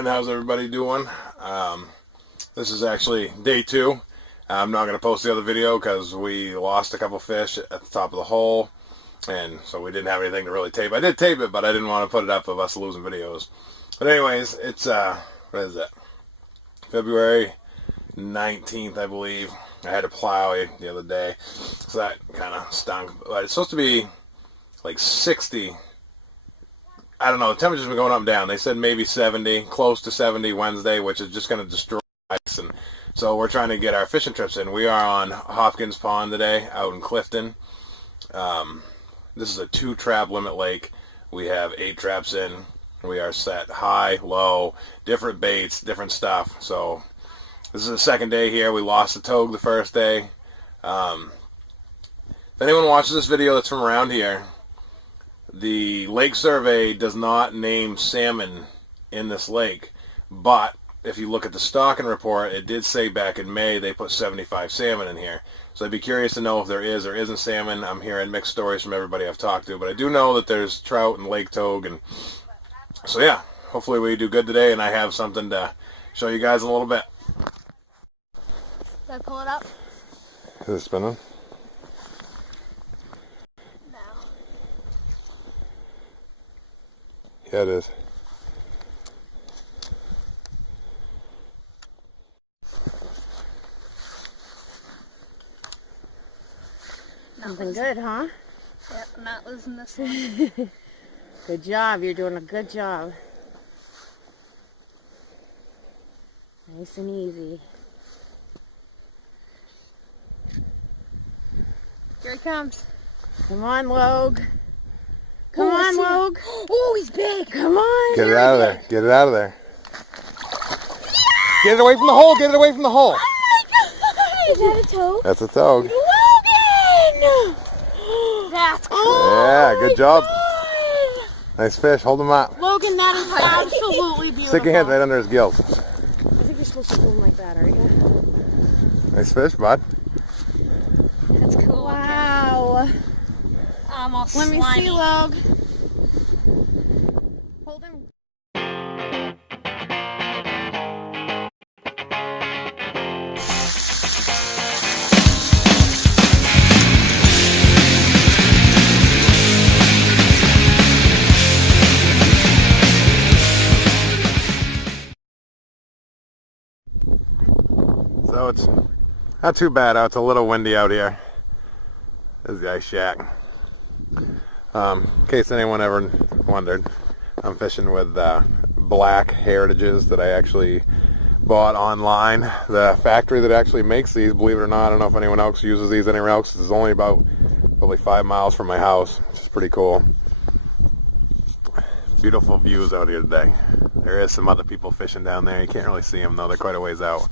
morning. How's everybody doing? This is actually day 2. I'm not going to post the other video because we lost a couple fish at the top of the hole, and so we didn't have anything to really tape. I did tape it, but I didn't want to put it up of us losing videos. But anyways, it's what is it? February 19th, I believe. I had to plow the other day, so that kind of stunk. But it's supposed to be like 60. I don't know, the temperature's been going up and down. They said maybe 70, close to 70 Wednesday, which is just going to destroy ice. And so we're trying to get our fishing trips in. We are on Hopkins Pond today, out in Clifton. This is a 2-trap limit lake. We have 8 traps in. We are set high, low, different baits, different stuff. So this is the second day here. We lost the togue the first day. If anyone watches this video that's from around here, the lake survey does not name salmon in this lake, but if you look at the stocking report, it did say back in May they put 75 salmon in here. So I'd be curious to know if there is or isn't salmon. I'm hearing mixed stories from everybody I've talked to, but I do know that there's trout and lake togue, and so yeah, hopefully we do good today, and I have something to show you guys in a little bit. Should I pull it up? Is it spinning? Yeah, it is. Something good, huh? Yep, I'm not losing this one. Good job. You're doing a good job. Nice and easy. Here he comes. Come on, Logue. Come on, Logue. Oh, he's big. Come on. Get it out of there. Get it out of there. Get it away from the hole. Get it away from the hole. Is that a togue? That's a togue. Logan! That's cool. Oh, Yeah, good job. God. Nice fish. Hold him up. Logan, that is absolutely beautiful. Stick your hand right under his gills. I think you're supposed to pull him like that, aren't you? Nice fish, bud. That's cool. Wow. Almost Let me slimy. see, Logue. Hold him. So it's not too bad out. It's a little windy out here. This is the ice shack. In case anyone ever wondered, I'm fishing with black heritages that I actually bought online. The factory that actually makes these, believe it or not, I don't know if anyone else uses these anywhere else. This is only about probably 5 miles from my house, which is pretty cool. Beautiful views out here today. There is some other people fishing down there. You can't really see them though, they're quite a ways out.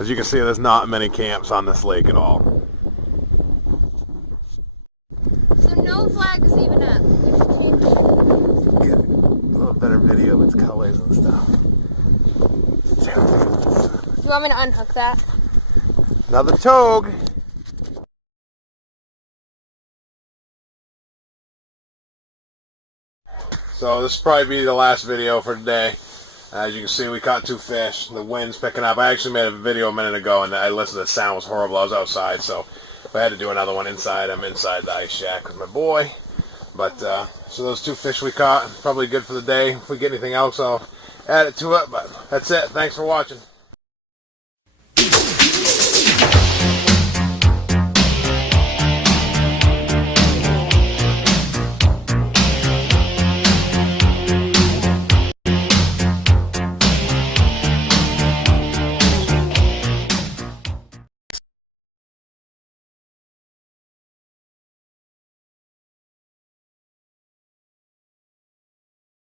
As you can see, there's not many camps on this lake at all. So no flag is even up. Get a little better video of its colors and stuff. Do you want me to unhook that? Another togue. So this will probably be the last video for today. As you can see, we caught 2 fish. The wind's picking up. I actually made a video a minute ago, and I listened to the sound was horrible. I was outside, so if I had to do another one inside, I'm inside the ice shack with my boy. But so those 2 fish we caught, probably good for the day. If we get anything else, I'll add it to it. But that's it. Thanks for watching.